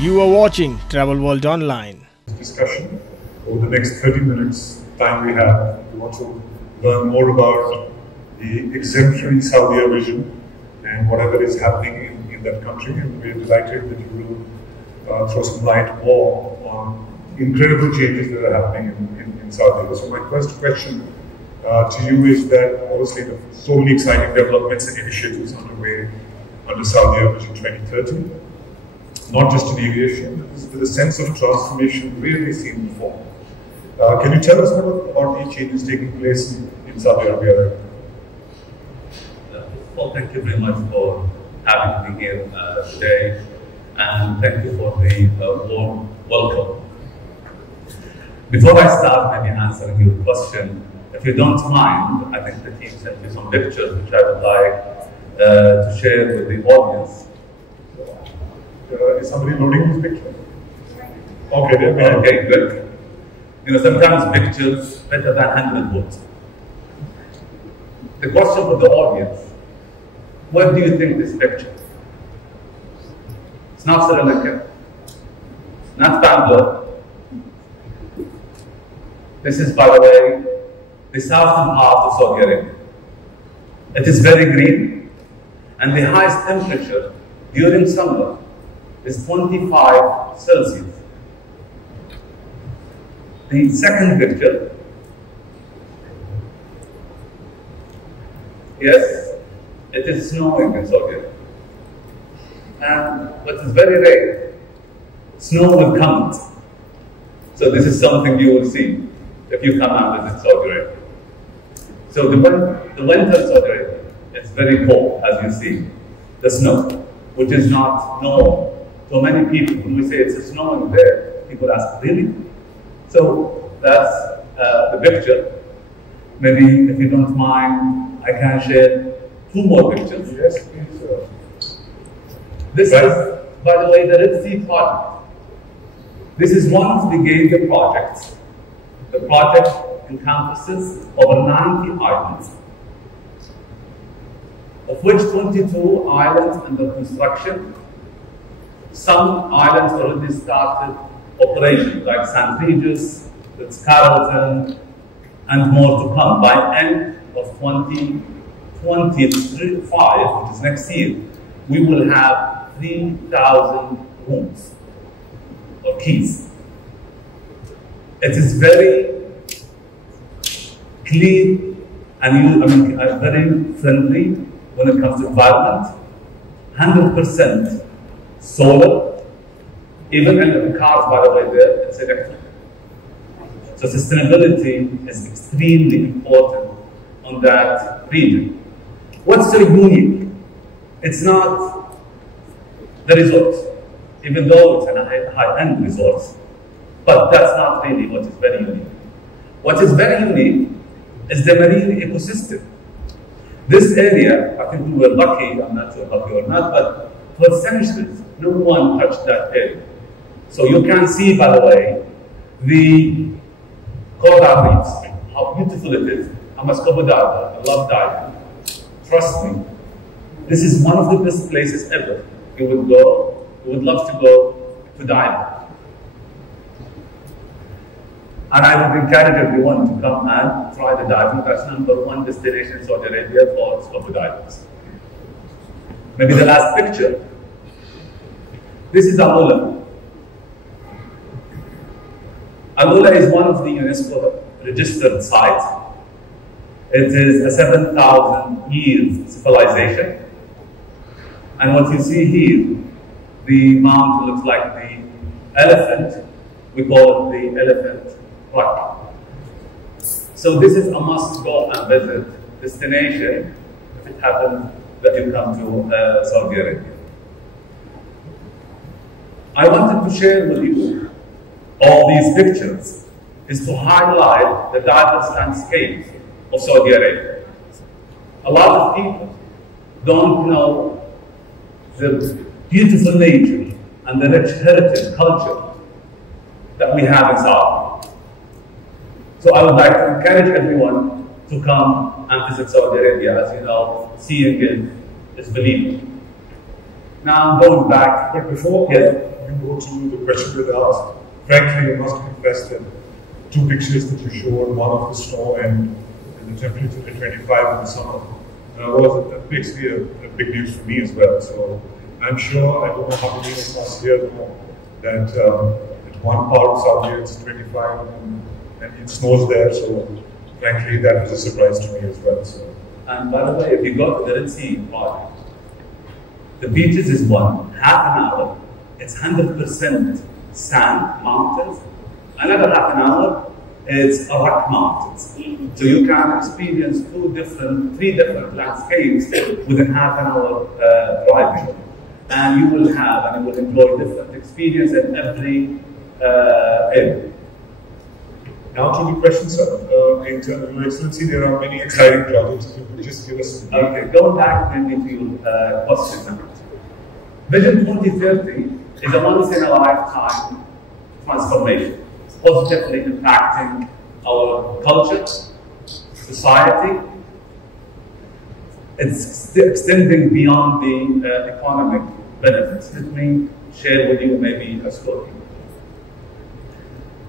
You are watching Travel World Online. Discussion over the next 30 minutes time we have. We want to learn more about the exemplary Saudia vision and whatever is happening in that country, and we are delighted that you will throw some light more on incredible changes that are happening in Saudia. So my first question to you is that obviously there are so many exciting developments and initiatives underway under Saudia Vision 2030. Not just in aviation, with a sense of transformation rarely seen before. Can you tell us what about these changes taking place in Saudi Arabia? Well, thank you very much for having me here today, and thank you for the warm welcome. Before I start maybe answering your question, if you don't mind, I think the team sent me some pictures which I would like to share with the audience. Is somebody loading these pictures? Okay, good. You know, sometimes pictures better than 100 words. The question for the audience: what do you think this picture? It's not Sri Lanka, not Bangalore. This is, by the way, the southern part of Saudi Arabia. It is very green, and the highest temperature during summer is 25 Celsius. The second picture, yes, it is snowing in Saudi Arabia. And what is very rare, snow will come. So this is something you will see if you come and visit Saudi Arabia. So the winter in Saudi Arabia is very cold, as you see, the snow, which is not normal. So many people, when we say it's snowing there, people ask, really? So that's the picture. Maybe if you don't mind, I can share two more pictures. Yes, please. This is, by the way, the Red Sea project. This is one of the Gator projects. The project encompasses over 90 islands, of which 22 islands under construction. Some islands already started operation, like St. Regis, Carlton, and more to come. By end of 2025, which is next year, we will have 3,000 rooms or keys. It is very clean and very friendly when it comes to environment. 100% solar, even in the cars, by the way, there, it's electric. So sustainability is extremely important on that region. What's so unique? It's not the resorts, even though it's a high-end resort, but that's not really what is very unique. What is very unique is the marine ecosystem. This area, I think we were lucky, I'm not sure lucky or not, but for centuries, no one touched that area. So you can see, by the way, the coral reefs, how beautiful it is. I'm a scuba diver, I love diving. Trust me, this is one of the best places ever. You would love to go to dive. And I would encourage everyone to come and try the diving. That's #1 destination in Saudi Arabia for scuba divers. Maybe the last picture. This is Alomar. Alomar is one of the UNESCO registered sites. It is a 7,000 years civilization. And what you see here, the mountain looks like the elephant. We call it the elephant rock. So this is a must go and visit destination if it happens that you come to Saudi Arabia. I wanted to share with you all these pictures is to highlight the diverse landscape of Saudi Arabia. A lot of people don't know the beautiful nature and the rich heritage culture that we have in Saudi. So I would like to encourage everyone to come and visit Saudi Arabia. As you know, seeing it is believing. Now I'm going back. But before you go through the question that asked, frankly, you must confess that 2 pictures that you showed, one of the snow and the temperature at 25 in the summer, that makes me a big news for me as well. So I'm sure, I don't know how many of us here know that at one part of Saudia it's 25 and it snows there. So frankly, that was a surprise to me as well. So. And by the way, if you go to the Red Sea part, the beaches is one, half an hour, it's 100% sand, mountains. Another half an hour, it's rock mountains. So you can experience 3 different landscapes within half an hour driving. And you will enjoy different experience in every area. Now to the questions, sir. Your Excellency, there are many exciting projects. If you could just give us. Okay, going back maybe to your question. Vision 2030 is a once-in-a-lifetime transformation, positively impacting our culture, society. It's extending beyond the economic benefits. Let me share with you maybe a story.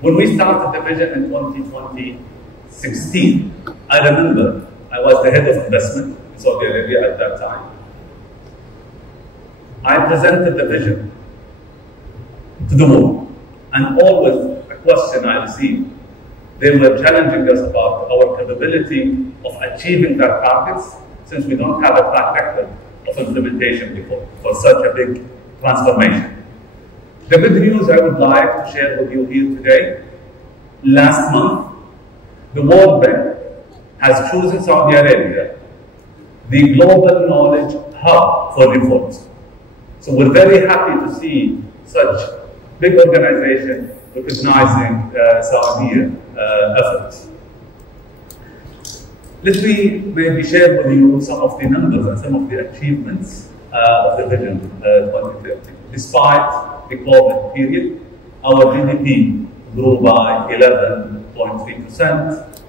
When we started the vision in 2016, I remember I was the head of investment in Saudi Arabia at that time. I presented the vision to the world, and always a question I received, they were challenging us about our capability of achieving their targets, since we don't have a track record of implementation before for such a big transformation. The good news I would like to share with you here today, last month, the World Bank has chosen Saudi Arabia the global knowledge hub for reforms. So we're very happy to see such big organization recognizing Saudi efforts. Let me maybe share with you some of the numbers and some of the achievements of the Vision 2030. Despite the COVID period, our GDP grew by 11.3%.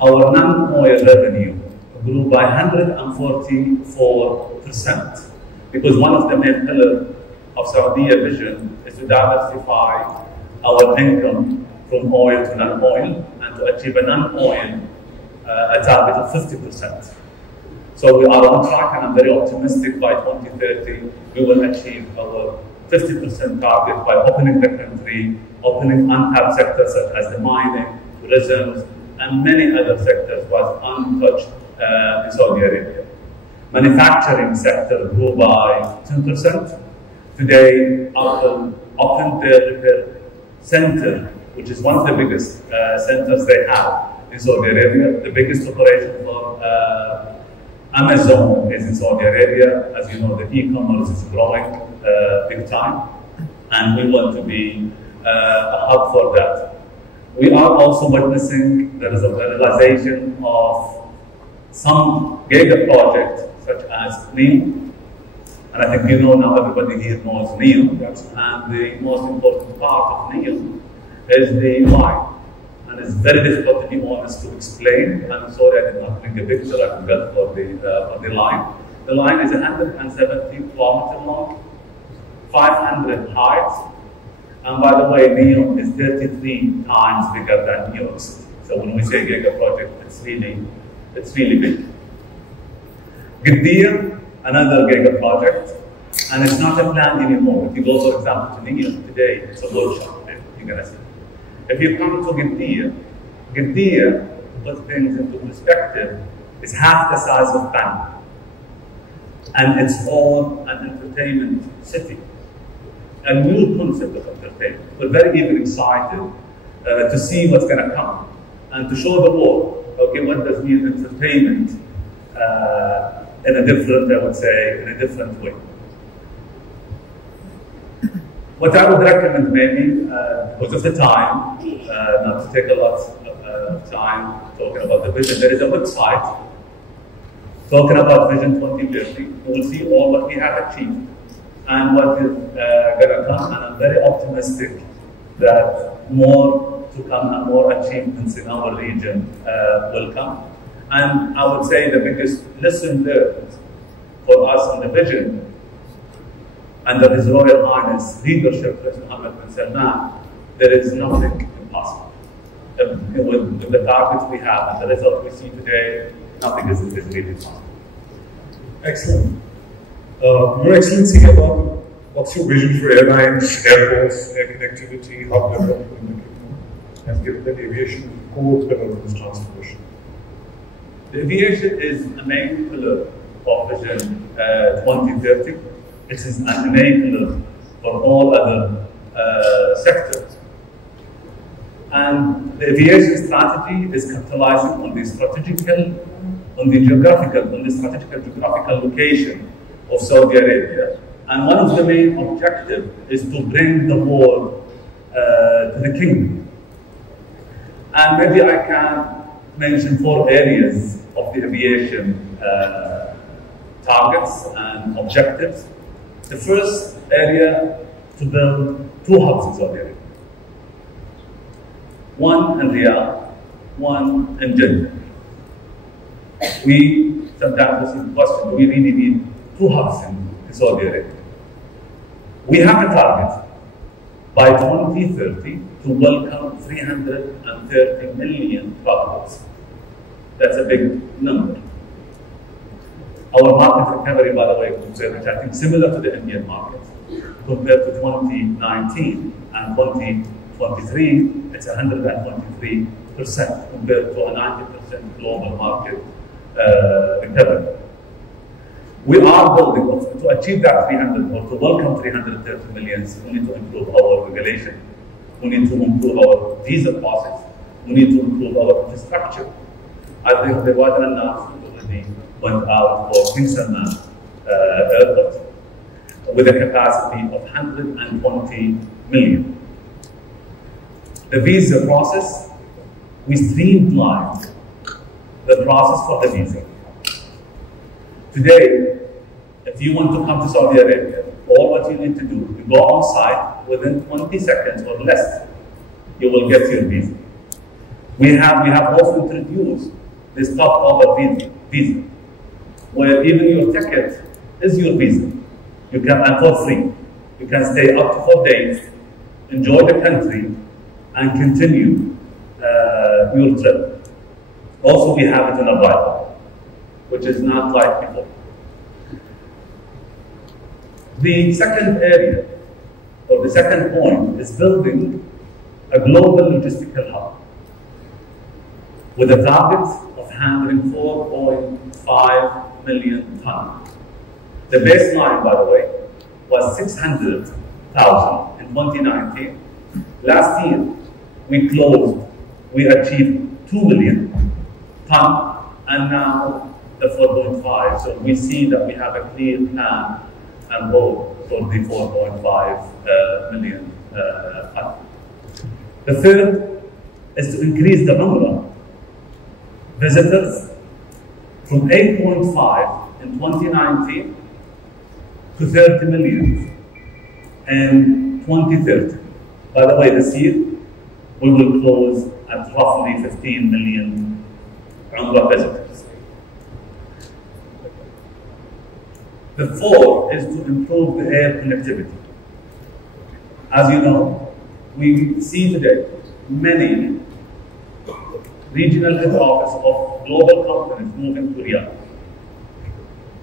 Our non-oil revenue grew by 144%. Because one of the main pillars of Saudia vision is to diversify our income from oil to non-oil and to achieve a non-oil a target of 50%. So we are on track, and I'm very optimistic by 2030 we will achieve our 50% target by opening the country, opening untapped sectors such as the mining, tourism, and many other sectors was untouched in Saudi Arabia. Manufacturing sector grew by 10%. Today, Apple opened their repair center, which is one of the biggest centers they have in Saudi Arabia. The biggest operation for Amazon is in Saudi Arabia. As you know, the e-commerce is growing big time, and we want to be a hub for that. We are also witnessing the realization of some giga projects such as NEOM, and I think you know now, everybody here knows NEOM, and the most important part of NEOM is the line, and it's very difficult, to be honest, to explain. I'm sorry I did not bring a picture I can get for the line. The line is 170 kilometers long, 500 heights, and by the way, NEOM is 33 times bigger than New York City. So when we say giga project, it's really big. Gidea, another giga project, and it's not a plan anymore. If you go, for example, to NEOM today, it's a workshop there, you're going to see. If you come to Gidea, to put things into perspective, is half the size of Bangkok. And it's all an entertainment city. A new concept of entertainment. We're very even excited to see what's going to come and to show the world, okay, what does mean entertainment in a different, I would say, in a different way. What I would recommend maybe, because of the time, not to take a lot of time talking about the vision, there is a website talking about Vision 2030. You will see all what we have achieved and what is going to come, and I'm very optimistic that more to come and more achievements in our region will come. And I would say the biggest lesson learned for us in the vision under His Royal Highness leadership, Prince Mohammed bin Salman, there is nothing impossible. With the targets we have and the results we see today, nothing is really impossible. Excellent. Your Excellency, what's your vision for airlines, airports, air connectivity, hub development in the kingdom, and given that aviation is a core pillar of this transformation? The aviation is a main pillar of Vision 2030. It is an enabler for all other sectors. And the aviation strategy is capitalizing on the strategic geographical location of Saudi Arabia. And one of the main objectives is to bring the world to the kingdom. And maybe I can mention 4 areas of the aviation targets and objectives. The first area, to build 2 hubs in Saudi Arabia. One in Riyadh, one in Jeddah. We sometimes receive the question, do we really need 2 hubs in Saudi Arabia? We have a target by 2030 to welcome 330 million travelers. That's a big number. Our market recovery, by the way, which I think similar to the Indian market, compared to 2019 and 2023, it's 123% compared to a 90% global market recovery. We are building, to achieve that 300, or to welcome 330 million, we need to improve our regulation. We need to improve our visa process. We need to improve our infrastructure. I think the Wadi announcement already went out for King Salman Airport with a capacity of 120 million. The visa process, we streamlined the process for the visa. Today, if you want to come to Saudi Arabia, all what you need to do, you go on site within 20 seconds or less, you will get your visa. We have also introduced this top-over visa, where even your ticket is your visa. You can, and for free. You can stay up to 4 days, enjoy the country, and continue your trip. Also, we have it in arrival, which is not like before. The second area, or the second point, is building a global logistical hub with a target of handling 4.5 million tons. The baseline, by the way, was 600,000 in 2019. Last year, we achieved 2 million tons, and now the 4.5. So we see that we have a clear plan and goal for the 4.5 million tons. The third is to increase the number visitors from 8.5 in 2019 to 30 million in 2030. By the way, this year we will close at roughly 15 million Umrah visitors. The fourth is to improve the air connectivity. As you know, we see today many regional head offices of global companies moving to Riyadh.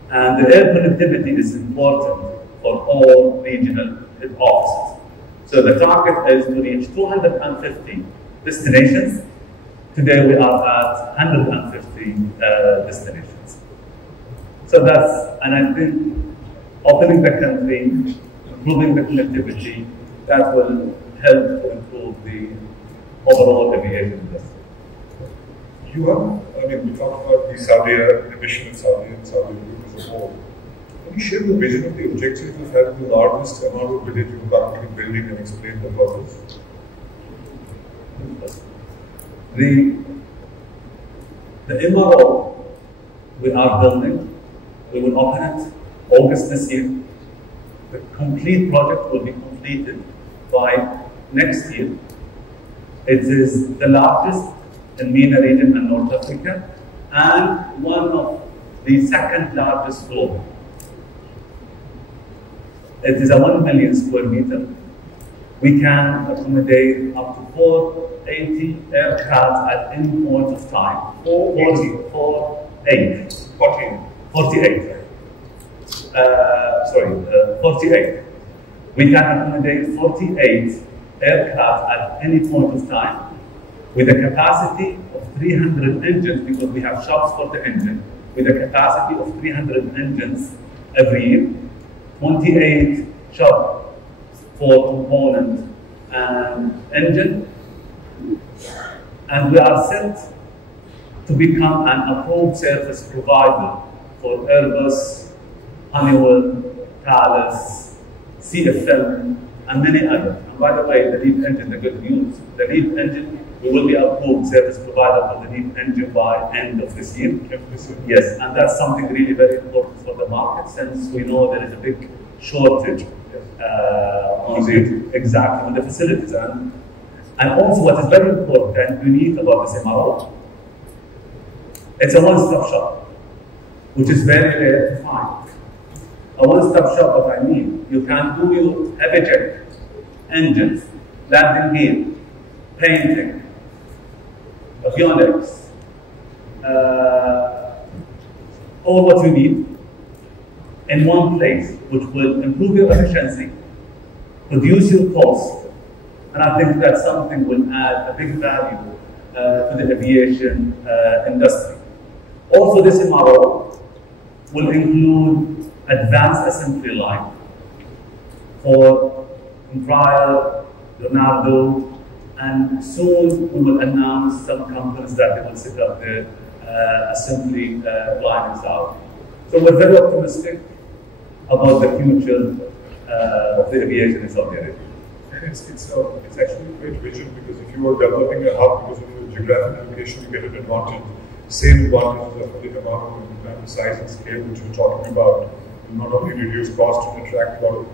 And the air connectivity is important for all regional head offices. So the target is to reach 250 destinations. Today we are at 150 destinations. So that's, and I think opening the country, improving the connectivity, that will help to improve the overall aviation industry. You have, we talked about the Saudi ambition in Saudi and Saudi as a whole. Can you share the vision of the objective of having the largest amount of village you're currently building and explain the purpose? The MRO we are building, we will open it August this year. The complete project will be completed by next year. It is the largest in MENA region and North Africa, and one of the second largest globally. It is a 1 million square meter. We can accommodate up to 480 aircraft at any point of time. 48. 48. We can accommodate 48 aircraft at any point of time with a capacity of 300 engines, because we have shops for the engine, with a capacity of 300 engines every year, 28 shops for component and engine, and we are set to become an approved service provider for Airbus, Honeywell, Thales, CFM, and many others. And by the way, the LEAP engine, the good news, the LEAP engine, we will be approved service provider for the LEAP engine by end of this year. Yes, and that's something really very important for the market, since we know there is a big shortage on the facilities. And also what is very important and unique about this MRO, it's a one-stop shop, which is very rare to find. A one-stop shop, what I mean, you can do your heavy jet, engines, landing gear, painting, avionics, all what you need in one place, which will improve your efficiency, reduce your cost, and I think that something will add a big value to the aviation industry. Also, this MRO will include advanced assembly line for Embraer, Leonardo, and soon we will announce some companies that they will set up their assembly line in Saudi. So we're very optimistic about the future of the aviation in Saudi Arabia. And it's actually a great vision, because if you are developing a hub because of the geographic location, you get an advantage. Same advantages of the amount and size and scale which you're talking about will not only reduce cost and attract a lot of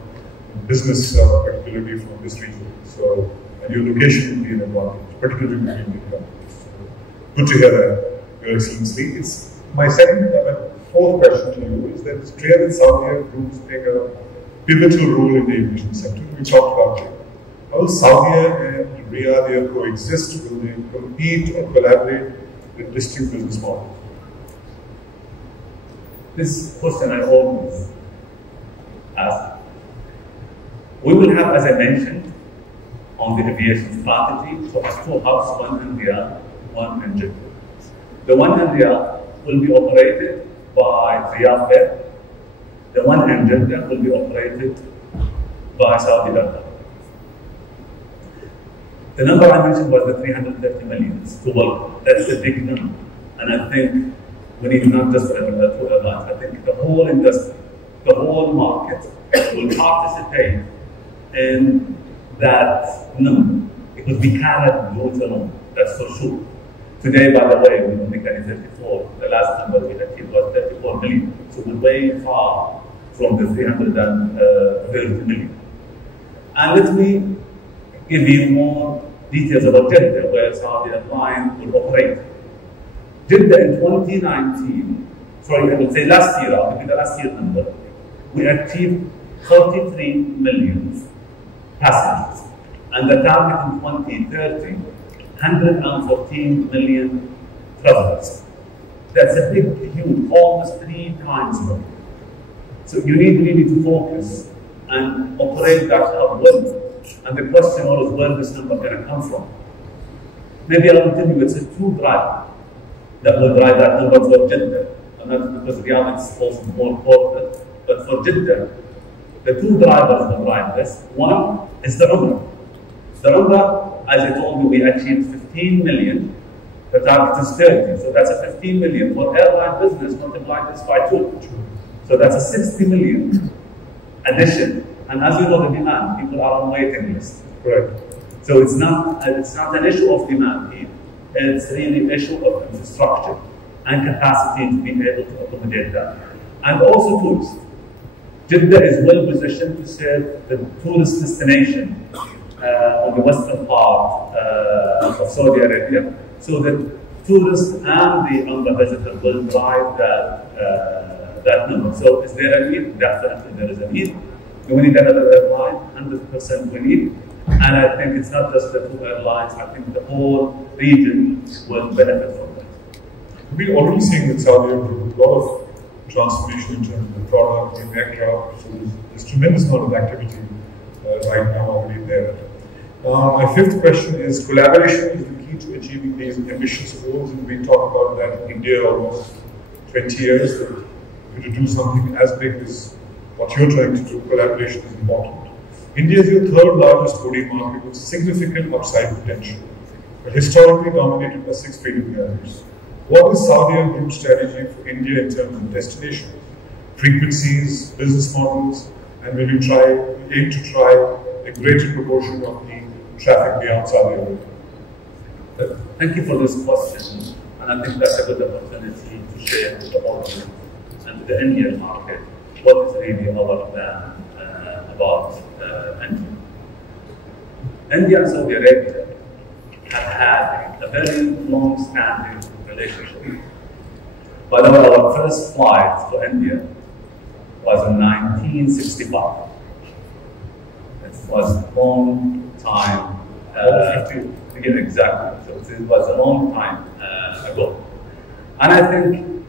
business particularly from this region. So, and your location will be an advantage, particularly between the companies. So, good to hear that, Your Excellency. It's my fourth question to you is that it's clear that Saudi Group is playing a pivotal role in the aviation sector. We talked about it. How will Saudi and Riyadh coexist? Will they compete or collaborate with distinct business models? This question I always ask. We will have, as I mentioned, on the aviation strategy, two hubs, one in Riyadh, one in Jeddah. The one in Riyadh will be operated by Riyadh Air. The one in Jeddah will be operated by Saudi Arabia. The number I mentioned was the 330 million to welcome. That's a big number. And I think we need not just airlines. I think the whole industry, the whole market will participate in that number, because we cannot do it alone. That's for sure. Today, by the way, we don't make any 34. The last number we achieved was 34 million. So we're way far from the 330 million. And let me give you more details about Jeddah, where Saudi Airlines will operate. Jeddah in 2019, sorry, I would say last year, I'll give you the last year number, we achieved 43 million passengers. And the target in 2030, 114 million travelers. That's a big, huge, almost 3 times more. So you need really to focus and operate that hub well. And the question always, where this number going to come from? Maybe I will tell you it's a true driver that will drive that number for Jeddah. And that's because Riyadh is also more important. But for Jeddah, the two drivers will drive this. One is the Umrah. The Umrah, as I told you, we achieved 15 million. The target is 30. So that's a 15 million. For airline business, multiply this by 2. So that's a 60 million addition. And as you know, the demand, people are on waiting list. Correct. So it's not an issue of demand here. It's really an issue of infrastructure and capacity to be able to accommodate that. And also tourists. Jeddah is well positioned to serve the tourist destination on the western part of Saudi Arabia. So the tourists and the Umrah visitors will drive that number. So is there a need? Definitely there is a need. Do we need another airline? 100% we need. And I think it's not just the two airlines, I think the whole region will benefit from that. We're already seeing with Saudia a lot of transformation in terms of the product, in aircraft, so there's tremendous amount of activity right now already there. My fifth question is, collaboration is the key to achieving these ambitious goals, and we talk about that in India almost 20 years, that to do something as big as what you're trying to do, collaboration is important. India is your third largest OD market with significant upside potential, but historically dominated by 6 freedom carriers. What is Saudia Group's strategy for India in terms of destinations, frequencies, business models, and will you aim to try a greater proportion of the traffic beyond Saudi Arabia? Thank you for this question, and I think that's a good opportunity to share with the audience and the Indian market what is really our plan about India. India and Saudi Arabia have had a very long-standing relationship. By the way, our first flight to India was in 1965. It was a long time. Again, exactly. So it was a long time ago. And I think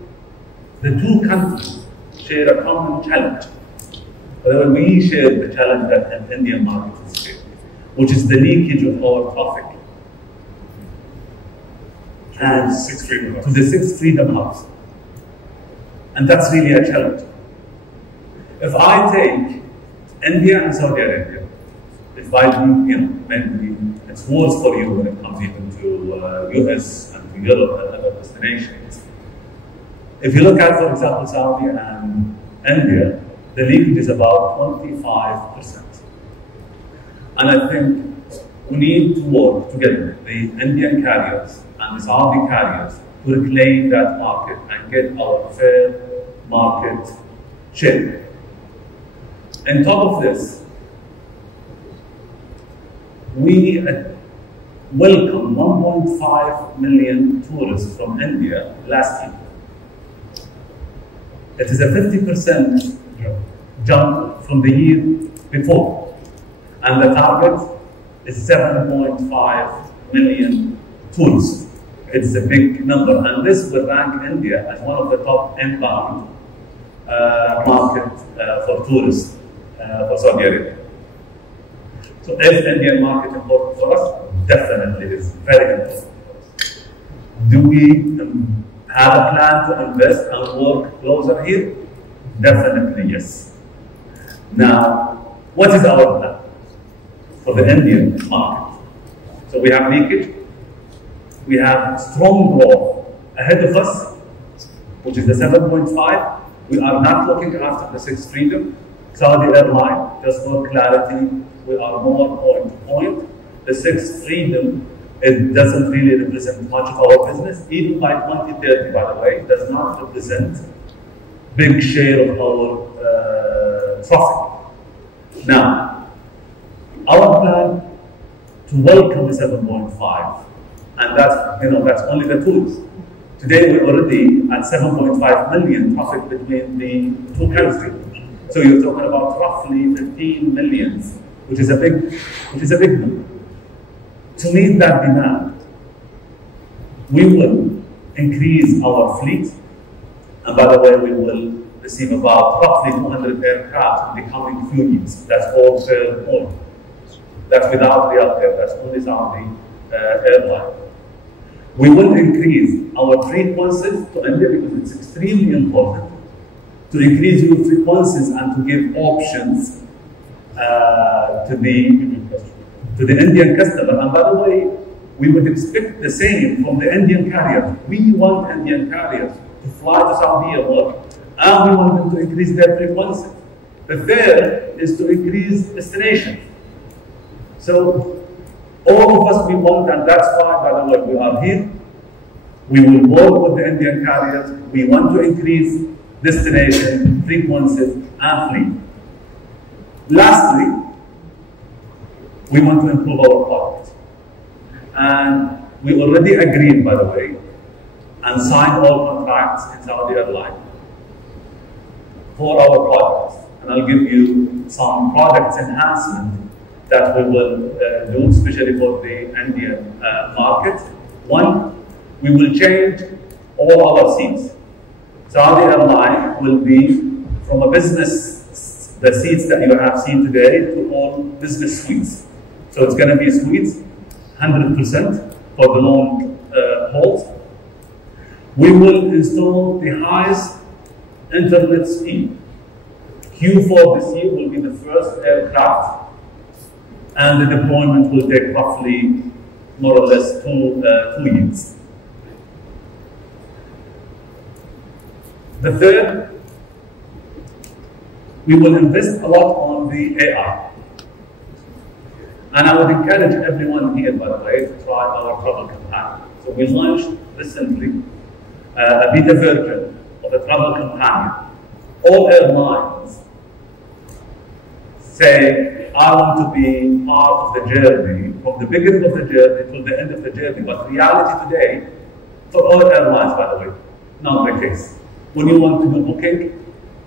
the two countries share a common challenge. But we share the challenge that an Indian market is facing, which is the leakage of our traffic and to the 6 freedom hubs. And that's really a challenge. If I take India and Saudi Arabia, if I do, maybe it's worse for you when it comes even to US and to Europe and other destinations. If you look at, for example, Saudi and India, the leakage is about 25%. And I think we need to work together, the Indian carriers and the Saudi carriers, to reclaim that market and get our fair market share. On top of this, we welcomed 1.5 million tourists from India last year. It is a 50% jump from the year before. And the target is 7.5 million tourists. It's a big number. And this will rank India as one of the top inbound market for tourists for Saudi Arabia. So is the Indian market important for us? Definitely, it is very important for us. Do we have a plan to invest and work closer here? Definitely, yes. Now, what is our plan for the Indian market? So we have leakage, we have strong growth ahead of us, which is the 7.5. We are not looking after the 6 freedom. Saudi airline, just for clarity, we are more point to point. The 6 freedom, it doesn't really represent much of our business. Even by 2030, by the way, it does not represent big share of our traffic. Now, our plan to welcome the 7.5, and that's only the tools. Today we're already at 7.5 million traffic between the two countries. So you're talking about roughly 15 million, which is a big number. To meet that demand, we will increase our fleet, and by the way, we will receive about roughly 200 aircraft in the coming few years. That's all fair point. That's without Riyadh Air, that's only Saudi airline. We will increase our frequencies to India because it's extremely important to increase your frequencies and to give options to the Indian customer. And by the way, we would expect the same from the Indian carriers. We want Indian carriers to fly to Saudi Arabia, and we want them to increase their frequency. The third is to increase destination. So all of us we want, and that's why, by the way, we are here. We will work with the Indian carriers. We want to increase destination, frequencies, and fleet. Lastly, we want to improve our product. And we already agreed, by the way, and signed all contracts in Saudi Airlines for our products. And I'll give you some products enhancement that we will do, especially for the Indian market. One, we will change all our seats. Saudi Airline will be from a business, the seats that you have seen today, to all business suites. So it's going to be suites, 100% for the long hauls. We will install the highest internet speed. Q4 this year will be the first aircraft, and the deployment will take roughly more or less 2 years. The third, we will invest a lot on the AI. And I would encourage everyone here, by the way, to try our travel companion. So we launched recently a beta version of a travel companion. All airlines say, I want to be part of the journey, from the beginning of the journey to the end of the journey. But reality today, for all airlines, by the way, not the case. When you want to do booking,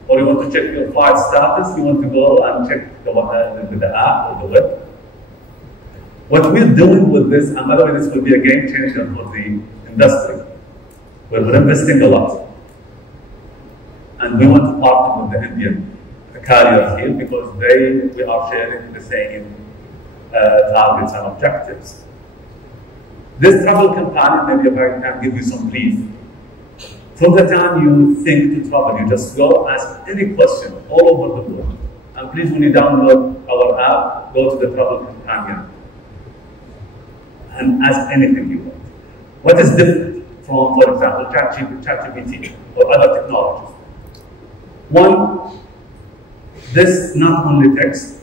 or you want to check your flight status, you want to go and check the app or the web. What we're doing with this, and by the way, this will be a game changer for the industry. We're investing a lot. And we want to partner with the Indian carriers here because we are sharing the same targets and objectives. This travel companion, maybe if I can give you some brief. From the time you think to travel, you just go ask any question all over the world. And please, when you download our app, go to the travel companion and ask anything you want. What is different from, for example, ChatGPT or other technologies? One, this not only text,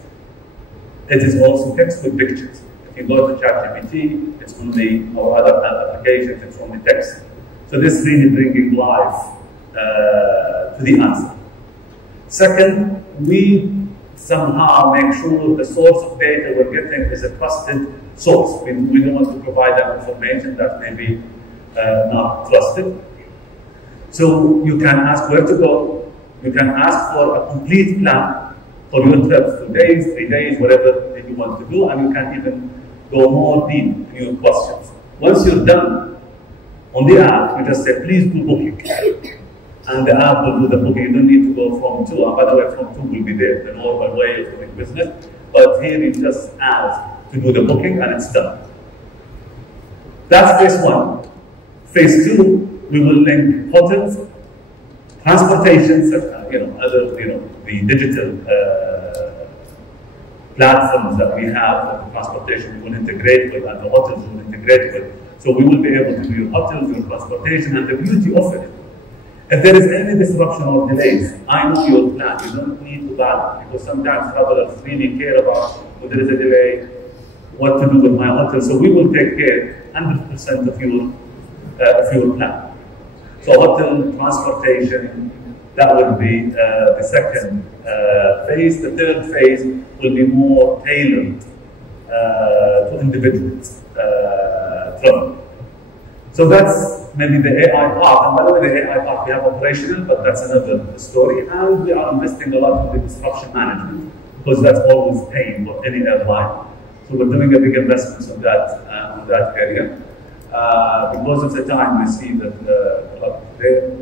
it is also text with pictures. If you go to ChatGPT, it's only, or other applications, it's only text. So this really bringing life to the answer. Second, we somehow make sure the source of data we're getting is a trusted source. We don't want to provide that information that may be not trusted. So you can ask where to go. You can ask for a complete plan for your trip, 2 days, 3 days, whatever you want to do, and you can even go more deep in your questions. Once you're done on the app, you just say, please do booking. And the app will do the booking. You don't need to go from 2. And by the way, from 2 will be there, the normal way of doing business. But here you just ask to do the booking and it's done. That's phase 1. Phase 2, we will link hotels, transportation, the digital platforms that we have for the transportation, we will integrate with, and the hotels will integrate with. So we will be able to do your hotels, your transportation, and the beauty of it. If there is any disruption or delays, I know your plan. You don't need to plan, because sometimes travelers really care about when there is a delay, what to do with my hotel. So we will take care 100% of your plan. So hotel, transportation, that will be the second phase. The third phase will be more tailored to individuals travel. So that's maybe the AI part. And by the way, the AI part we have operational, but that's another story. And we are investing a lot in the disruption management, because that's always pain for any airline. So we're doing a big investment in that area. Because of the time, we see that a lot there.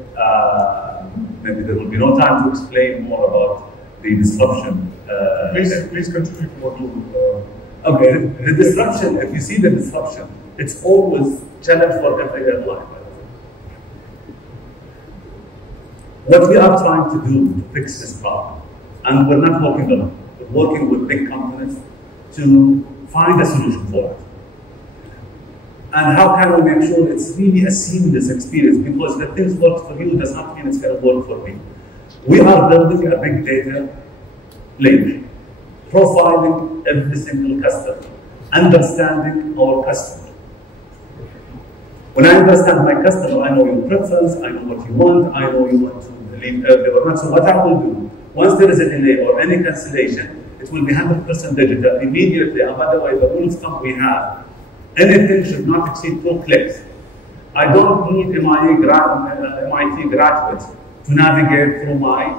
Maybe there will be no time to explain more about the disruption. Please continue to okay, the disruption, if you see the disruption, it's always challenge for every airline. What we are trying to do to fix this problem, and we're not working alone, we're working with big companies to find a solution for it. And how can we make sure it's really a seamless experience? Because the things work for you does not mean it's going to work for me. We are building a big data lake, profiling every single customer, understanding our customer. When I understand my customer, I know your preference, I know what you want, I know you want to leave early or not. So what I will do, once there is a delay or any cancellation, it will be 100% digital immediately. And by the way, the rule of thumb we have, anything should not exceed 2 clicks. I don't need MIT graduates to navigate through my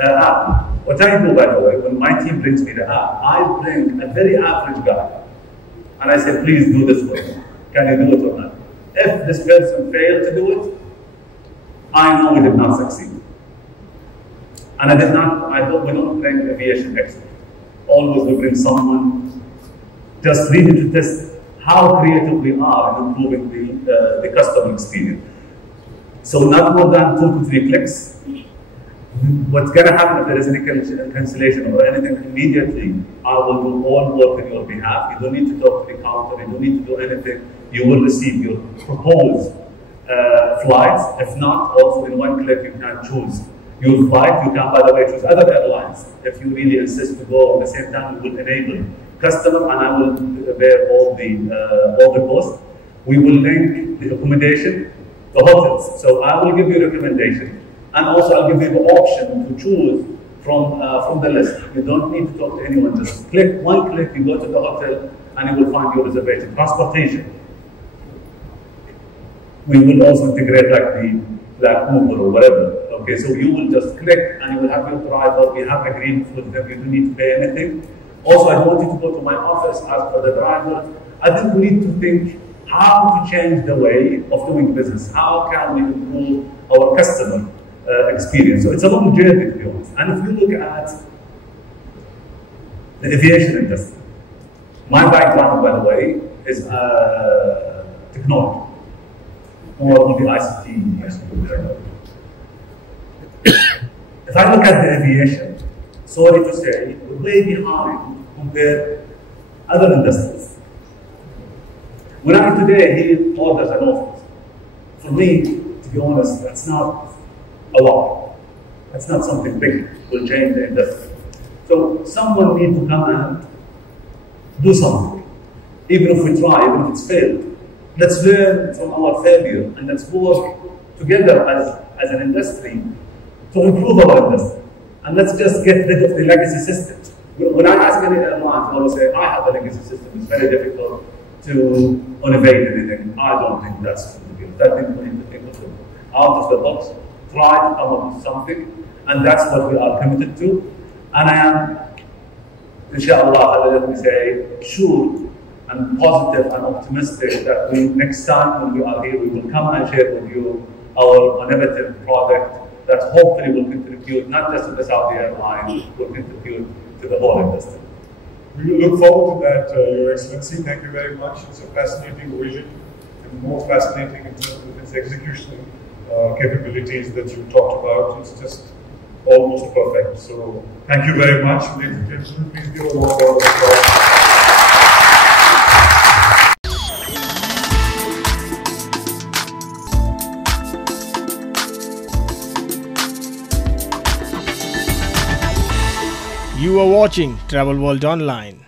app What I do, by the way, when my team brings me the app, I bring a very average guy. And I say, please do this for me. Can you do it or not? If this person failed to do it, I know we did not succeed. And we don't bring aviation expert. Always we bring someone just really to test how creative we are in improving the customer experience. So not more than 2 to 3 clicks. What's going to happen if there is any cancellation or anything immediately, I will do all work on your behalf. You don't need to talk to the counter, you don't need to do anything. You will receive your proposed flights. If not, also in one click you can choose your flight. You can, by the way, choose other airlines. If you really insist to go at the same time, we will enable customer and I will bear all the cost. We will link the accommodation, the hotels. So I will give you a recommendation. And also I'll give you the option to choose from the list. You don't need to talk to anyone. Just click one click, you go to the hotel and you will find your reservation. Transportation. We will also integrate like Uber or whatever. Okay, so you will just click and you will have your driver. We have agreement with them. You don't need to pay anything. Also, I don't want you to go to my office, ask for the driver. I think we need to think how to change the way of doing business. How can we improve our customer experience? So it's a long journey, to be honest. And if you look at the aviation industry, my background, by the way, is technology, or on the ICT. If I look at the aviation, sorry to say, we're way behind compared to other industries. When I today hear orders and offers, for me, to be honest, that's not a lot. That's not something big will change the industry. So someone needs to come and do something. Even if we try, even if it's failed. Let's learn from our failure and let's work together as an industry to improve our industry. And let's just get rid of the legacy system. When I ask any airlines, I always say, I have a legacy system. It's very difficult to innovate anything. I don't think that's true. That thing we need to think of out of the box, try to come up with something, and that's what we are committed to. And I am, inshallah, let me say, sure and positive and optimistic that next time when we are here, we will come and share with you our innovative product that hopefully will contribute not just to the Saudi airline, will contribute to the whole industry. We look forward to that, Your Excellency. Thank you very much. It's a fascinating vision, and more fascinating in terms of its execution capabilities that you talked about. It's just almost perfect. So thank you very much. Ladies and gentlemen, please give a warm round of applause. You are watching Travel World Online.